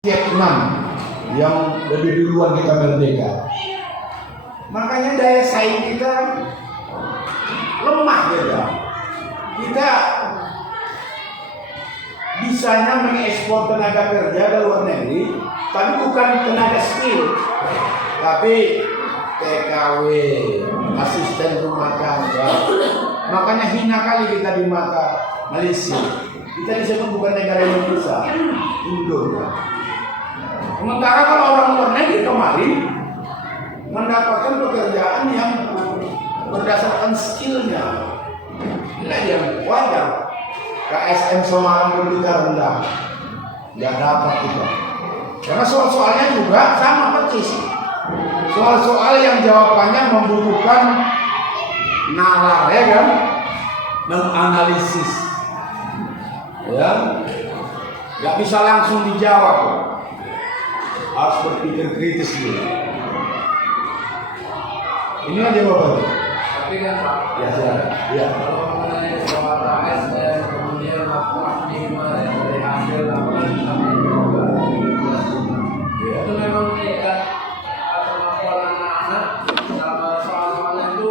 Vietnam yang lebih duluan kita merdeka. Makanya daya saing kita lemah ya. Kita bisanya mengekspor tenaga kerja ke luar negeri, tapi bukan tenaga skill, tapi TKW, asisten rumah tangga. Makanya hina kali kita di mata Malaysia. Kita disebut bukan negara Indonesia, Indonesia. Sementara kalau orang luar negeri kemarin mendapatkan pekerjaan yang berdasarkan skillnya, nggak yang wajar. KSM Semarang berbicara rendah, nggak dapat kita. Karena soal-soalnya juga sama persis. Soal-soal yang jawabannya membutuhkan nalar, ya kan? Menganalisis, ya, nggak bisa langsung dijawab. Harus berpikir kritis dulu. Ini aja Bapak. Tapi kan Pak, Ya silakan. Ya. kalau mengenai soal ASN, kemudian laporan minimal yang dari hasil laporan kami juga itu memang tidak kemampuan anak-anak soal-soalnya itu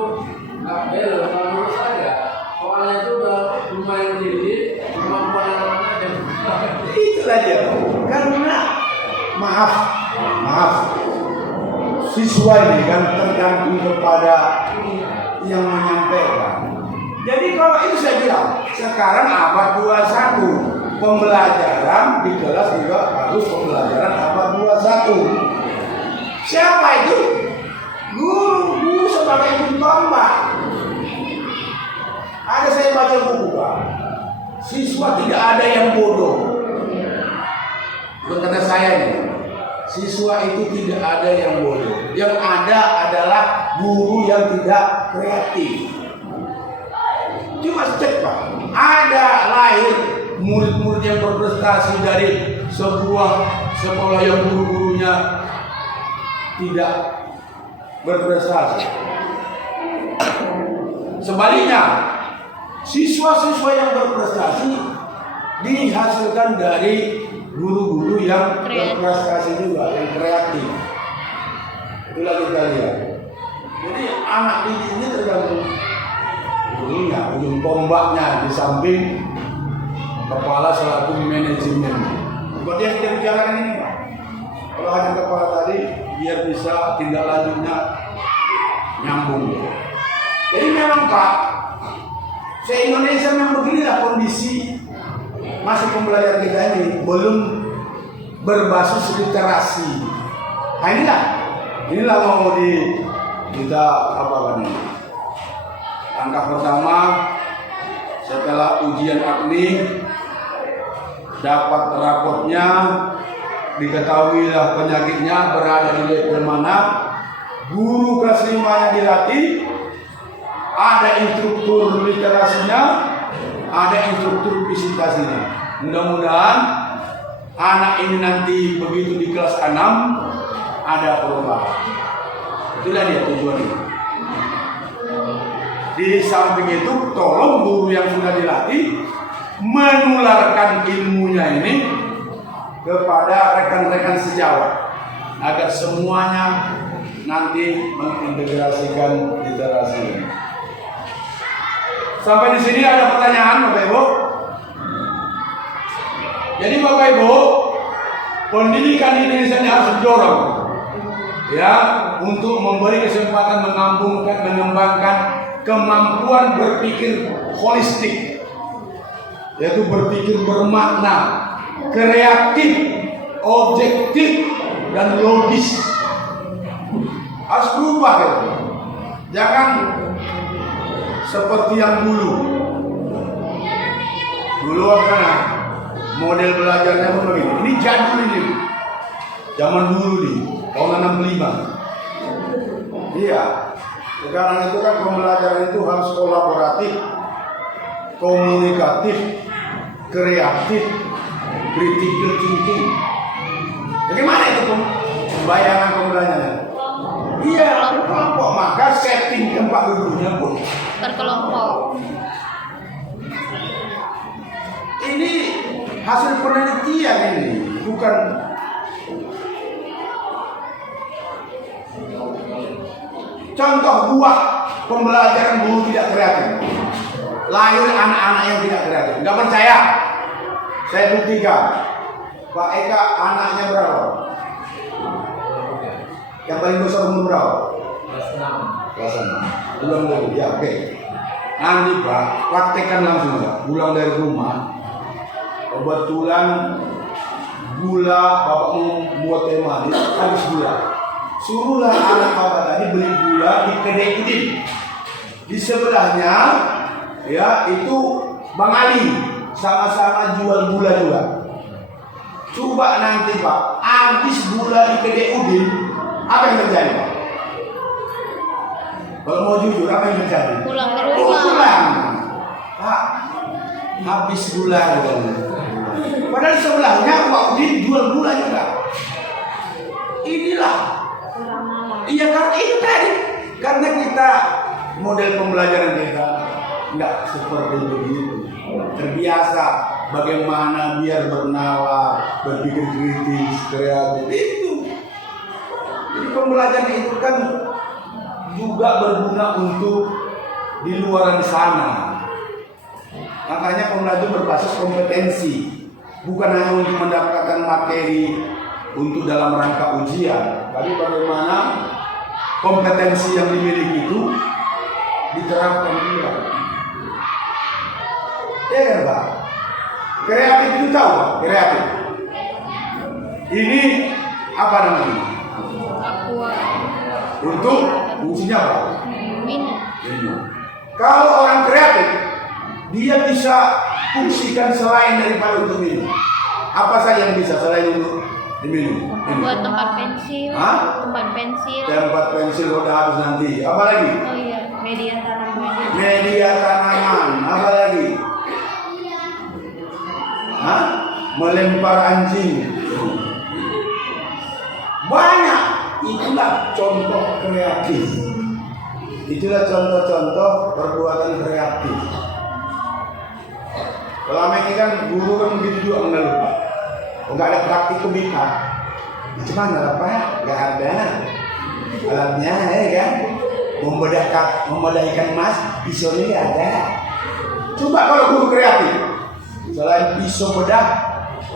nggak bel. Menurut saya soalnya itu udah lumayan tinggi, kemampuan anak-anak yang Itu aja. Karena maaf, siswa ini kan tergantung kepada yang menyampaikan. Jadi kalau itu saya bilang, sekarang abad 21, pembelajaran di kelas juga harus pembelajaran abad 21. Siapa itu? Guru sebagai ibu tombak. Ada saya baca buku Pak. Siswa tidak ada yang bodoh. Bukan kata saya nih. Siswa itu tidak ada yang bodoh. Yang ada adalah guru yang tidak kreatif. Cuma cek Pak, ada lahir murid-murid yang berprestasi dari sebuah sekolah yang guru-gurunya tidak berprestasi. Sebaliknya, siswa-siswa yang berprestasi dihasilkan dari guru-guru yang berprestasi juga, yang kreatif. Itulah kita lihat. Jadi anak didik ini tergantung gurunya, ujung tombaknya di samping kepala selaku manajemen. Seperti yang kita bicarakan ini Pak. Kalau hanya kepala tadi, biar bisa tindak lanjutnya nyambung. Jadi memang Pak, se-Indonesia memang beginilah kondisi masih pembelajaran kita ini belum berbasis literasi. Nah inilah mau kita apa ini? Langkah pertama setelah ujian akni dapat rapotnya, diketahuilah penyakitnya berada di level mana, guru kelas 5-nya dilatih, ada instruktur literasinya, ada instruktur visitasinya. Mudah-mudahan anak ini nanti begitu di kelas 6 ada perubahan. Itulah dia tujuannya. Di samping itu tolong guru yang sudah dilatih menularkan ilmunya ini kepada rekan-rekan sejawat agar semuanya nanti mengintegrasikan literasi ini. Sampai di sini ada pertanyaan Bapak Ibu? Jadi Bapak Ibu, pendidikan Indonesia ini harus didorong ya untuk memberi kesempatan mengembangkan kemampuan berpikir holistik, yaitu berpikir bermakna, kreatif, objektif, dan logis. Harus berubah ya. Jangan seperti yang dulu kan model belajarnya pun begini. Ini jadul ini, zaman dulu nih, tahun 65. Iya, sekarang itu kan pembelajaran itu harus kolaboratif, komunikatif, kreatif, critical thinking. Bagaimana itu bayangan pembelajaran? Iya, kelompok, maka setting tempat duduknya pun terkelompok. Ini hasil penelitian ini, bukan contoh buah pembelajaran guru tidak kreatif. Lahir anak-anak yang tidak kreatif. Nggak percaya? Saya buktikan. Pak Eka anaknya berapa? Yang paling besar umur berapa? Kelas 6. Pulang dari ya, oke. Nanti Pak, praktekkan langsung ya. Pulang dari rumah. Kebetulan gula, bapak mau buat teh manis, habis gula. Suruhlah anak bapak tadi beli gula di kedai Udin. Di sebelahnya, ya itu Bang Ali, sama-sama jual gula juga. Coba nanti Pak, habis gula di kedai Udin, apa yang terjadi Pak? Kalau mau jujur, apa yang terjadi? Pulang ke rumah. Pulang. Pak, habis gula gitu. Padahal sebelahnya Pak Udin jual gula juga. Inilah. Iya karena itu tadi. Karena kita model pembelajaran kita nggak seperti begitu. Terbiasa bagaimana biar bernalar, berpikir kritis, kreatif itu. Jadi pembelajaran itu kan juga berguna untuk di luar sana. Makanya pembelajaran berbasis kompetensi. Bukan hanya untuk mendapatkan materi untuk dalam rangka ujian, tapi bagaimana kompetensi yang dimiliki itu diterapkan juga. Ya kan Pak? Kreatif itu tahu Pak? Kreatif. Ini apa namanya? Aqua. Untuk fungsinya apa? Minum. Kalau orang kreatif, dia bisa fungsikan selain daripada untuk minum. Apa saja yang bisa selain untuk diminum? Buat tempat pensil. Hah? Tempat pensil. Tempat pensil udah habis nanti. Apa lagi? Oh iya, media tanaman. Media tanaman. Apa lagi? Hah? Melempar anjing. Banyak. Itulah contoh kreatif. Itulah contoh-contoh perbuatan kreatif. Selama ini kan guru kan begitu juga mengeluh Pak. Enggak ada praktikum Pak. Cuman ada apa? Enggak ada. Alatnya kan membedakan emas, pisau ini ada. Coba kalau guru kreatif, selain pisau bedah,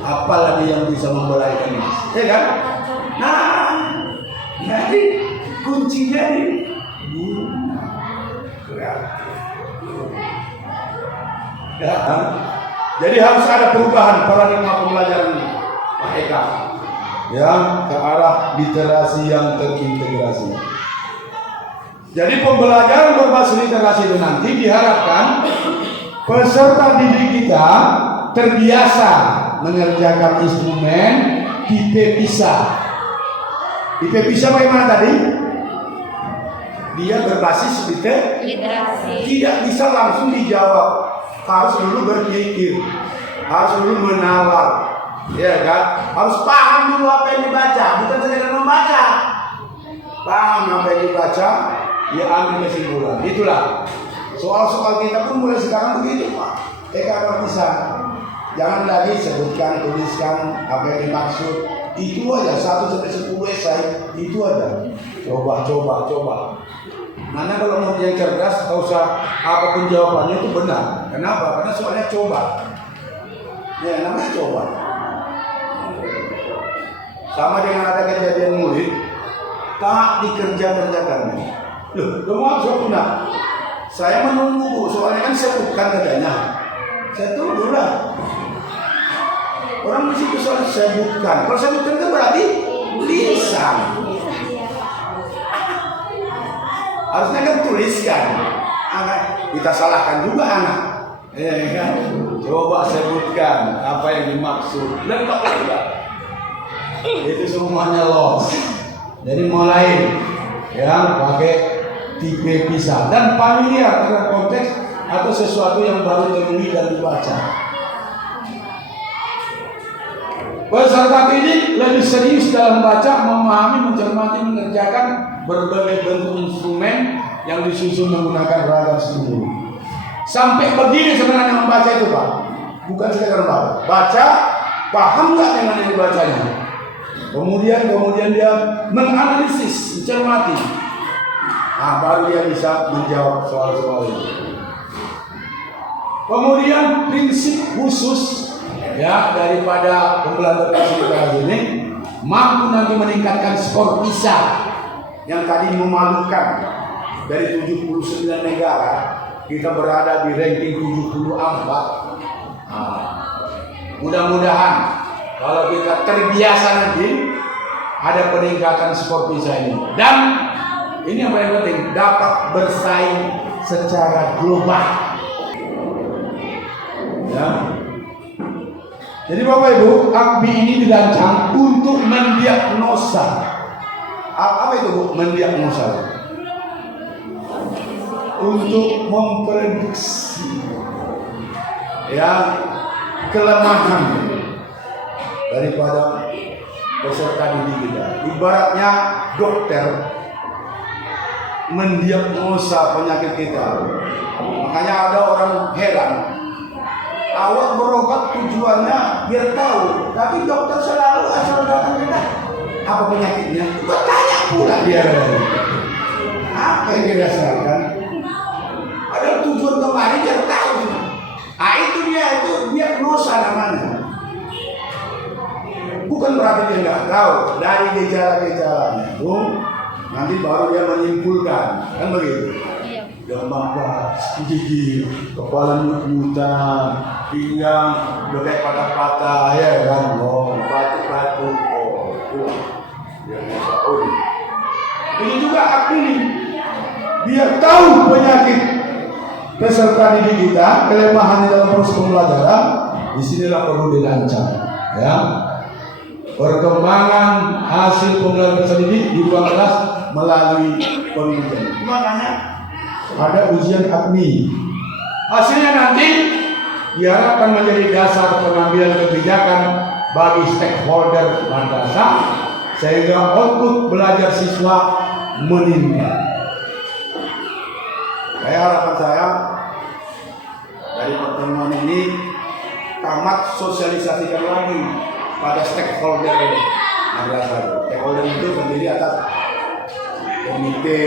apa lagi yang bisa membedakan emas? Ya kan? Nah, jadi kuncinya di guru kreatif. Ya, jadi harus ada perubahan paradigma pembelajaran Pak Eka, ya, ke arah literasi yang terintegrasi. Jadi pembelajaran berbasis literasi itu nanti diharapkan peserta didik kita terbiasa mengerjakan instrumen tipe pisah. Tipe pisah bagaimana tadi? Dia berbasis Literasi. tidak bisa langsung dijawab. Harus dulu berpikir, harus dulu menawar, ya kan? Harus paham dulu apa yang dibaca, bukan sekedar membaca. Paham apa yang dibaca, ya ambil kesimpulan. Itulah soal-soal kita pun mulai sekarang begitu Pak. Kalau bisa, jangan lagi sebutkan, tuliskan apa yang dimaksud. Itu aja 1 sampai 10 esai, itu aja. Coba. Mana kalau mau yang cerdas, tak usah apapun jawabannya itu benar. Kenapa? Karena soalnya coba. Ya namanya coba. Sama dengan ada kejadian murid, tak dikerjakan. Loh, mau apa saya menunggu Bu, soalnya kan saya bukan katanya. Saya tunggu lah. Orang di situ soalnya saya bukan. Kalau saya bukan kan berarti lisan. Harusnya kan tuliskan. Kita salahkan juga anak. Ya kan? Coba sebutkan apa yang dimaksud. Lengkap juga. Itu semuanya loss. Jadi mulai ya pakai tipe pisah dan familiar dengan konteks atau sesuatu yang baru temui dan dibaca. Peserta didik lebih serius dalam baca, memahami, mencermati, mengerjakan berbagai bentuk instrumen yang disusun menggunakan ragam stimuli. Sampai begini sebenarnya membaca itu Pak, bukan sekedar baca, paham nggak dengan yang dibacanya. Kemudian dia menganalisis, mencermati. baru dia bisa menjawab soal-soal ini. Kemudian prinsip khusus ya daripada pembelajaran literasi ini mampu nanti meningkatkan skor PISA yang tadi memalukan. Dari 79 negara kita berada di ranking 74. Mudah-mudahan kalau kita terbiasa nanti ada peningkatan skor PISA ini, dan ini yang paling penting dapat bersaing secara global. Ya. Jadi Bapak Ibu, AKMI ini dirancang untuk mendiagnosa. Apa itu Bu? Mendiagnosa. Untuk memprediksi ya kelemahan daripada peserta didik kita. Ibaratnya dokter mendiagnosa penyakit kita. Makanya ada orang heran, awak berobat tujuannya biar tahu, tapi dokter selalu asal datang kita apa penyakitnya, bertanya pula dia apa yang dirasakan. Ada tujuan kemarin biar tahu. Itu dia, itu diagnosa namanya. Bukan berarti dia nggak tahu, dari gejala-gejalanya itu nanti baru dia menyimpulkan, kan begitu? Iya. Demam panas, gigi, kepala nyut-nyutan, pinggang udah kayak patah-patah ya kan? Oh, batuk-batuk, ini juga AKMI biar tahu penyakit peserta didik kita, kelemahan di dalam proses pembelajaran. Disinilah perlu dirancang, ya. Perkembangan hasil pembelajaran peserta didik di ruang kelas melalui penelitian. Makanya ada ujian AKMI. Hasilnya nanti diharapkan menjadi dasar pengambilan kebijakan bagi stakeholder madrasah sehingga output belajar siswa meningkat. Harapan saya dari pertemuan ini tamat sosialisasikan lagi pada stakeholder madrasah. Stakeholder itu sendiri atas komite,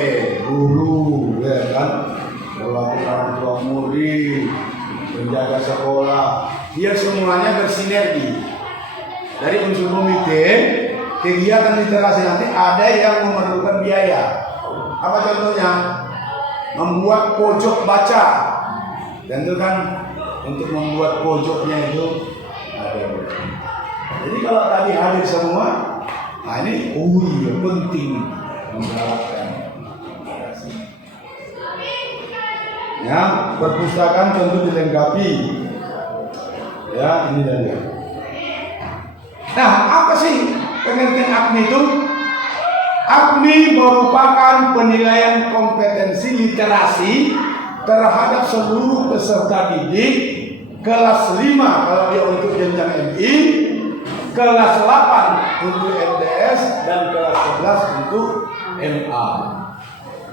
guru, ya kan, orang tua murid, penjaga sekolah, biar semuanya bersinergi. Dari unsur komite, kegiatan literasi nanti ada yang memerlukan biaya. Apa contohnya? Membuat pojok baca, dan itu kan untuk membuat pojoknya itu ada. Jadi kalau tadi hadir semua, ini penting mengharapkan. Ya, perpustakaan tentu dilengkapi. Ya, ini dan ya. Nah, apa sih pengertian AKMI itu? AKMI merupakan penilaian kompetensi literasi terhadap seluruh peserta didik kelas 5 kalau dia untuk jenjang MI, kelas 8 untuk MTS, dan kelas 11 untuk MA.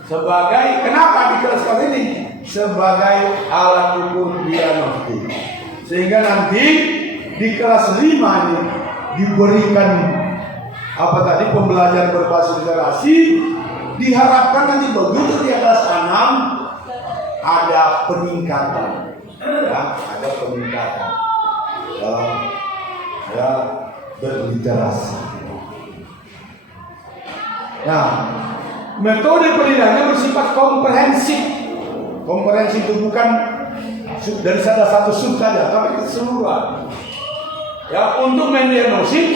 Sebagai, kenapa di kelas ini? Sebagai alat ukur diagnostik. Sehingga nanti di kelas 5 ini diberikan pembelajaran berbasis literasi, diharapkan nanti begitu dia kelas 6 ada peningkatan, ya, ada peningkatan dalam berliterasi. Nah, metode penilaiannya bersifat komprehensif. Komprehensif itu bukan dari salah satu sub saja, tapi keseluruhan. Ya, untuk mendiagnosis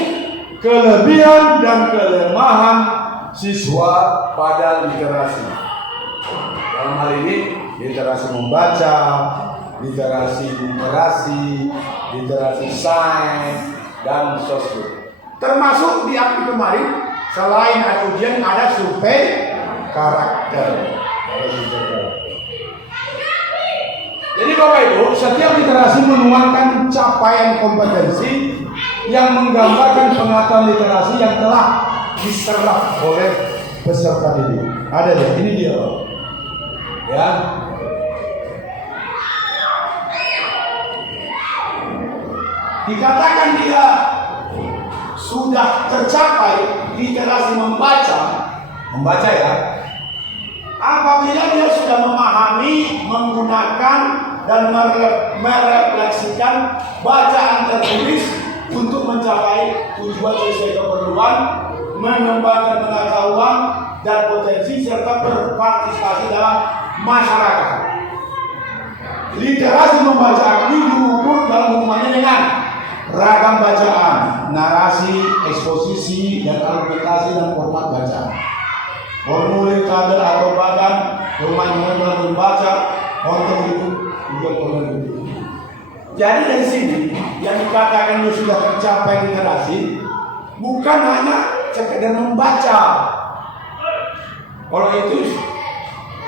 kelebihan dan kelemahan siswa pada literasi. Dalam hal ini literasi membaca, literasi literasi, literasi sains, dan sosial. Termasuk di AKMI kemarin, selain ada ujian, ada survei karakter. Jadi Bapak Ibu, setiap literasi menuangkan capaian kompetensi yang menggambarkan pengetahuan literasi yang telah diserap oleh peserta didik. Ada deh, ini dia, ya. Dikatakan dia sudah tercapai literasi membaca ya, Apabila dia sudah memahami, menggunakan dan merefleksikan bacaan tertulis untuk mencapai tujuan sesuai keperluan, mengembangkan pengetahuan dan potensi serta berpartisipasi dalam masyarakat. Literasi membaca ini diukur dalam hubungannya dengan ragam bacaan, narasi, eksposisi, dan argumentasi dan format bacaan. Formulir, tabel atau bagan, pemain membaca, untuk itu juga formulir. Jadi dari sini yang dikatakan itu sudah tercapai literasi bukan hanya sekedar membaca. Kalau itu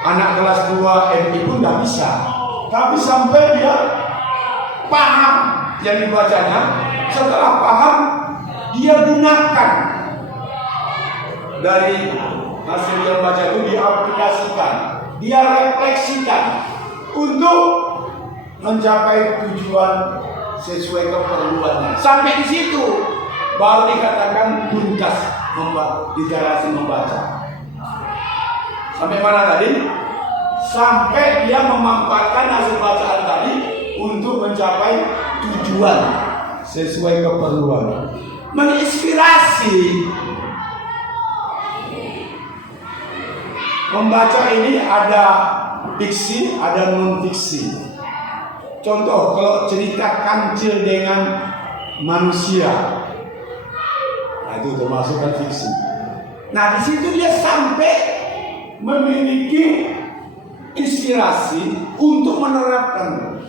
anak kelas 2 MI pun tidak bisa, tapi sampai dia paham yang dibacanya, setelah paham dia gunakan dari hasil yang baca itu, diaplikasikan, dia refleksikan untuk mencapai tujuan sesuai keperluannya. Sampai di situ baru dikatakan tuntas literasi membaca. Sampai mana tadi? Sampai dia memanfaatkan hasil bacaan tadi untuk mencapai tujuan sesuai keperluan. Menginspirasi. Membaca ini ada fiksi, ada non fiksi. Contoh, kalau cerita kancil dengan manusia, nah itu termasuk kan fiksi. Nah di situ dia sampai memiliki inspirasi untuk menerapkan.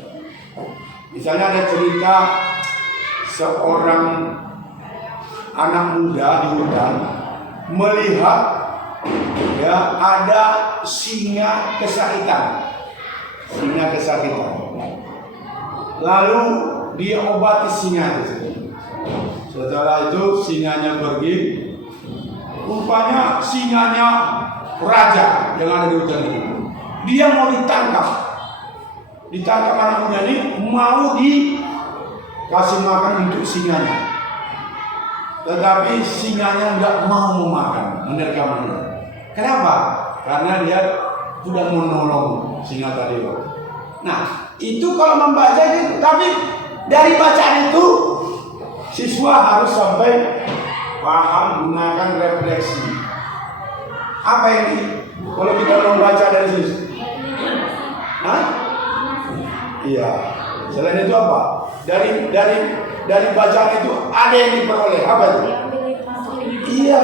Misalnya ada cerita seorang anak muda di hutan melihat ya ada singa kesakitan. Lalu dia obati singa itu. Setelah itu singanya pergi. Rupanya singanya raja yang ada di hutan itu. Dia mau ditangkap. Ditangkap anak muda ini, mau dikasih makan untuk singanya. Tetapi singanya nggak mau memakan, menerkamnya. Kenapa? Karena dia sudah menolong singa tadi. Nah, itu kalau membaca itu, tapi dari bacaan itu siswa harus sampai paham, gunakan refleksi. Apa ini? Kalau kita membaca dari situ, iya. Selain itu apa? Dari bacaan itu ada yang diperoleh. Apa itu? Iya,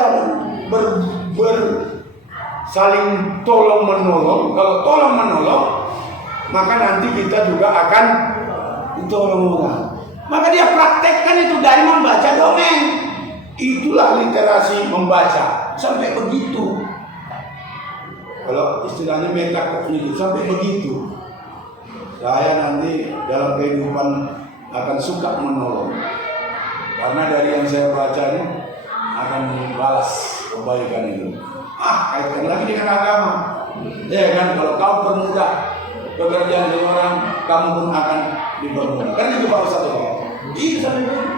saling tolong menolong. Kalau tolong menolong, maka nanti kita juga akan ditolong orang. Maka dia praktekkan itu dari membaca dongeng. Itulah literasi membaca. Sampai begitu. Kalau istilahnya metakognitif sampai begitu. Saya nanti dalam kehidupan akan suka menolong. Karena dari yang saya baca ini akan membalas kebaikan itu. Kaitan lagi dengan agama. Ya kan, kalau kau permudah pekerjaan seorang, kamu pun akan dipermudah. Kan itu Pak Ustaz. Itu sampai begitu.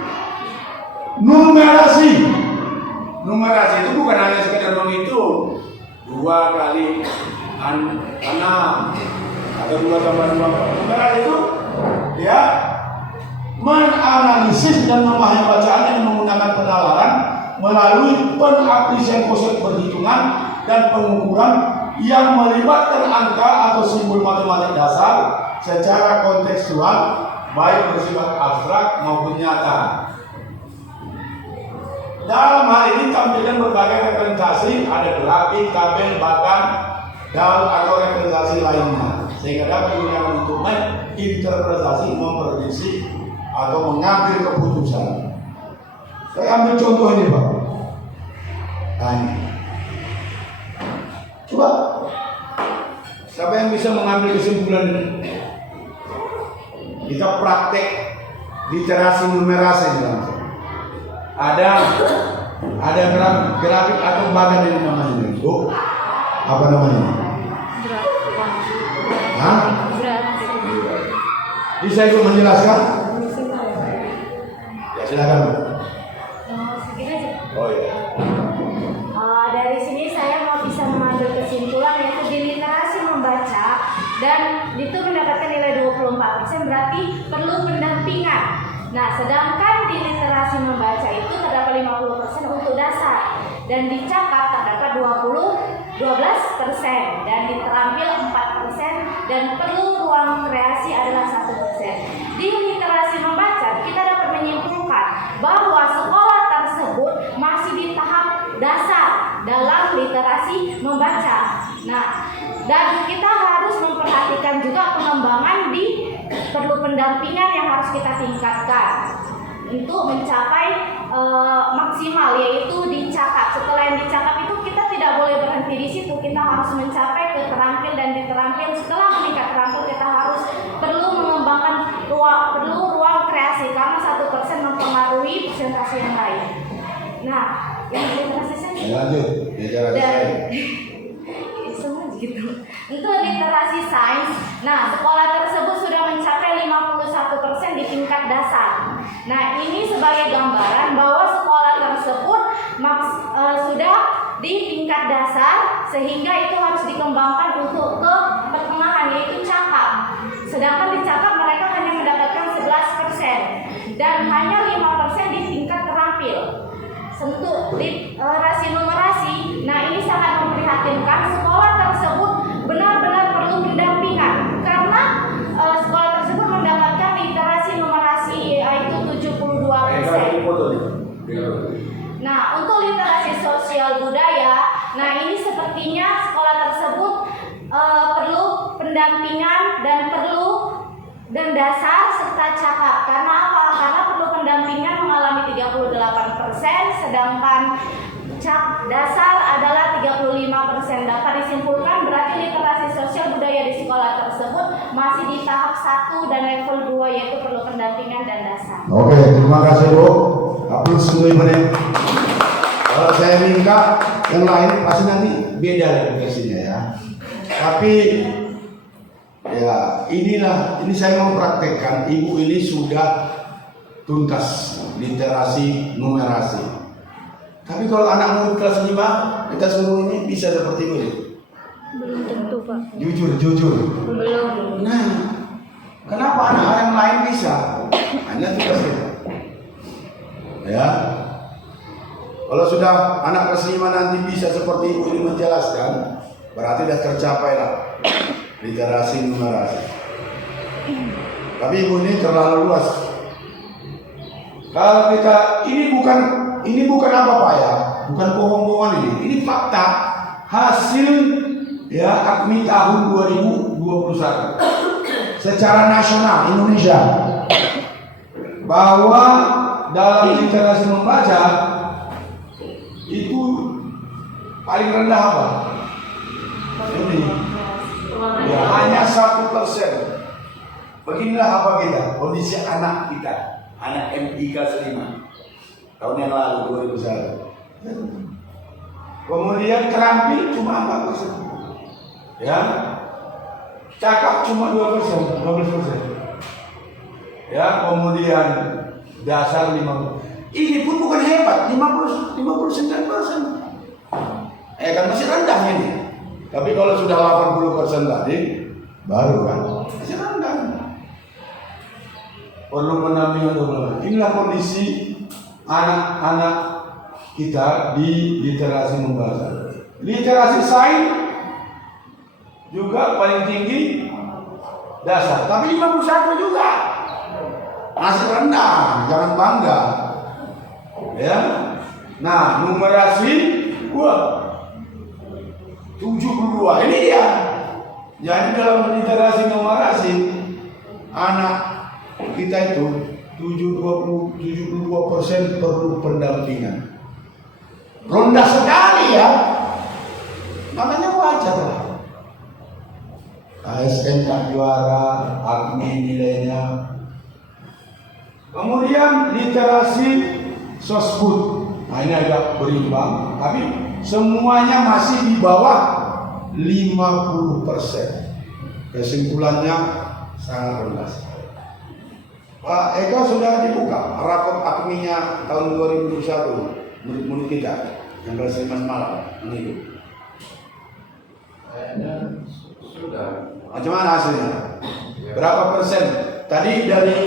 Numerasi itu bukan hanya sekedar menghitung 2 kali 6 atau 2 tambah 2. Numerasi itu ya menganalisis dan memahami bacaan yang menggunakan penalaran melalui pengaplikasian konsep perhitungan dan pengukuran yang melibatkan angka atau simbol matematik dasar secara kontekstual, baik bersifat abstrak maupun nyata. Dalam hal ini tampilkan berbagai representasi, ada grafik, tabel, bagan, dan atau representasi lainnya, sehingga dapat digunakan untuk menginterpretasi, memprediksi, atau mengambil keputusan. Saya ambil contoh ini, Pak. Nah, ini. Coba, siapa yang bisa mengambil kesimpulan ini? Kita praktek literasi numerasi dalam. Ada grafik atau bagan yang namanya itu. Apa namanya? Grafik. Bisa ikut menjelaskan? Ya silakan. Segini aja. Oh iya. Dari sini saya mau bisa mengambil kesimpulan yaitu di 4% berarti perlu pendampingan. Nah, sedangkan di literasi membaca itu terdapat 50% untuk dasar dan dicakap terdapat 12% dan diterampil 4% dan perlu ruang kreasi adalah 1%. Di literasi membaca kita dapat menyimpulkan bahwa sekolah tersebut masih di tahap dasar dalam literasi membaca. Nah, dan kita harus memperhatikan juga pengembangan di perlu pendampingan yang harus kita tingkatkan untuk mencapai maksimal, yaitu dicakap. Setelah yang dicakap itu kita tidak boleh berhenti di situ, kita harus mencapai ke terampil dan diterampil. Setelah meningkat terampil kita harus perlu mengembangkan ruang kreasi karena 1% mempengaruhi presentasi yang lain. Nah, yang literasi sains lanjut dan semua gitu. Untuk literasi sains, nah sekolah tersebut sudah mencapai 51% di tingkat dasar. Nah, ini sebagai gambaran bahwa sekolah tersebut sudah di tingkat dasar sehingga itu harus dikembangkan untuk ke pertengahan, yaitu cakap. Sedangkan di cakap mereka hanya mendapatkan 11% dan hanya 5% di tingkat terampil. Untuk literasi numerasi, nah ini sangat memprihatinkan. Sekolah tersebut benar-benar perlu pendampingan karena sekolah tersebut mendapatkan literasi numerasi yaitu 72%. Nah, untuk literasi sosial budaya, nah ini sepertinya sekolah tersebut perlu pendampingan dan dasar serta cakap. Karena apa? Karena perlu pendampingan mengalami 38%, sedangkan dasar adalah 35%. Dapat disimpulkan berarti literasi sosial budaya di sekolah tersebut masih di tahap 1 dan level 2, yaitu perlu pendampingan dan dasar. Oke, terima kasih Bu. Aplaus dulu menit. Kalau saya minta yang lain pasti nanti beda aplikasinya ya. Tapi ya ini saya mau praktekkan. Ibu ini sudah tuntas literasi numerasi. Tapi kalau anak murid kelas 5 kita suruh ini bisa seperti ini. Belum tentu, Pak. Jujur. Belum. Nah, kenapa anak yang lain bisa? Hanya tugas kita. Ya. Kalau sudah anak kelas 5 nanti bisa seperti ibu ini menjelaskan, berarti sudah tercapai lah literasi numerasi. Tapi ibu ini terlalu luas. Kalau kita ini bukan apa Pak ya, bukan bohong-bohongan ini fakta hasil ya AKMI tahun 2021 secara nasional Indonesia, bahwa dalam literasi membaca itu paling rendah apa? Ini ya, hanya 1%. Beginilah apa kita, kondisi anak kita, anak MI kelas 5 tahun yang lalu 2001. Kemudian terampil cuma 4%, ya, cakap cuma 12%, ya, kemudian dasar 5%. Ini pun bukan hebat, 59%. Kan masih rendah ini. Tapi kalau sudah 80% tadi, baru kan masih rendah. Perlu pendampingan dulu. Inilah kondisi anak-anak kita di literasi membaca. Literasi sains juga paling tinggi dasar, tapi 51 juga masih rendah, jangan bangga. Ya. Nah, numerasi 72. Ini dia. Jadi dalam literasi numerasi anak kita itu 72% perlu pendampingan. Rendah sekali ya. Makanya wajar lah. ASN tak juara, AKMI nilainya. Kemudian literasi sosbud. Nah, ini agak berimbang, tapi semuanya masih di bawah 50%. Kesimpulannya sangat rendah. Pak Eka sudah dibuka rapor AKMI-nya tahun 2021 murid-murid kita yang kelas 5 semalam ini. Kayaknya sudah. Macam mana hasilnya? Ya Berapa persen? Tadi dari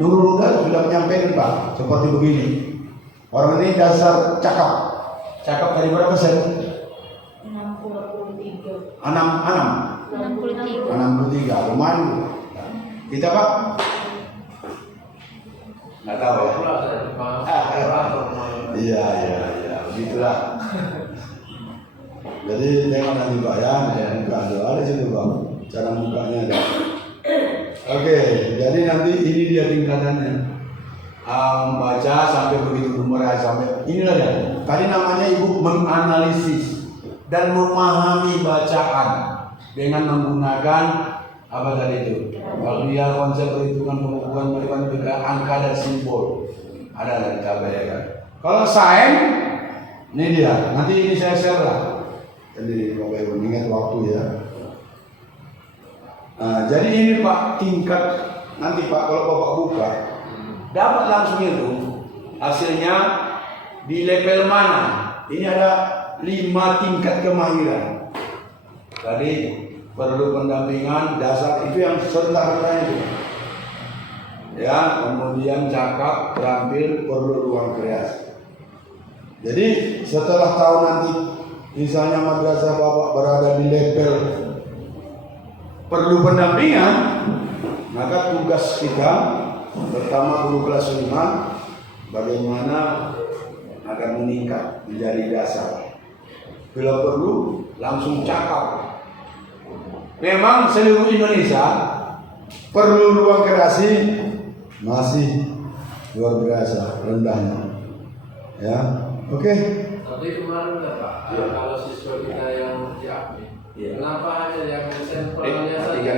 Nurul Huda sudah menyampaikan Pak, seperti begini. Orang ini dasar cakap. Cakap dari berapa persen? 63. 63. Lumayan. Kita Pak? Nggak tahu ya. Iya, begitulah. Jadi tengok nanti Pak ya, buka ada situ Pak. Cara bukanya ada. Oke, jadi nanti ini dia tingkatannya. Baca sampai begitu umurnya sampai inilah ya. Tadi namanya Ibu menganalisis dan memahami bacaan dengan menggunakan apa tadi itu? Kalau dia konsep perhitungan pengukuran melibatkan angka dan simbol ada dari tabel ya kan. Kalau sains ini dia. Nanti ini saya share lah. Jadi Bapak Ibu ingat waktu ya. Jadi ini Pak tingkat nanti Pak kalau Bapak buka dapat langsung itu hasilnya di level mana. Ini ada 5 tingkat kemahiran. Tadi perlu pendampingan dasar itu yang serta-merta itu. Ya, kemudian cakap, terampil, perlu ruang kreasi. Jadi setelah tahu nanti misalnya madrasah Bapak berada di level perlu pendampingan, maka tugas kita pertama guru kelas 5 bagaimana akan meningkat menjadi dasar. Bila perlu langsung cakap. Memang seluruh Indonesia perlu ruang kreasi masih luar biasa rendahnya. Ya, oke. Tapi kemarin Pak, kalau siswa kita yang diaktif, kenapa hanya yang sampelnya saja?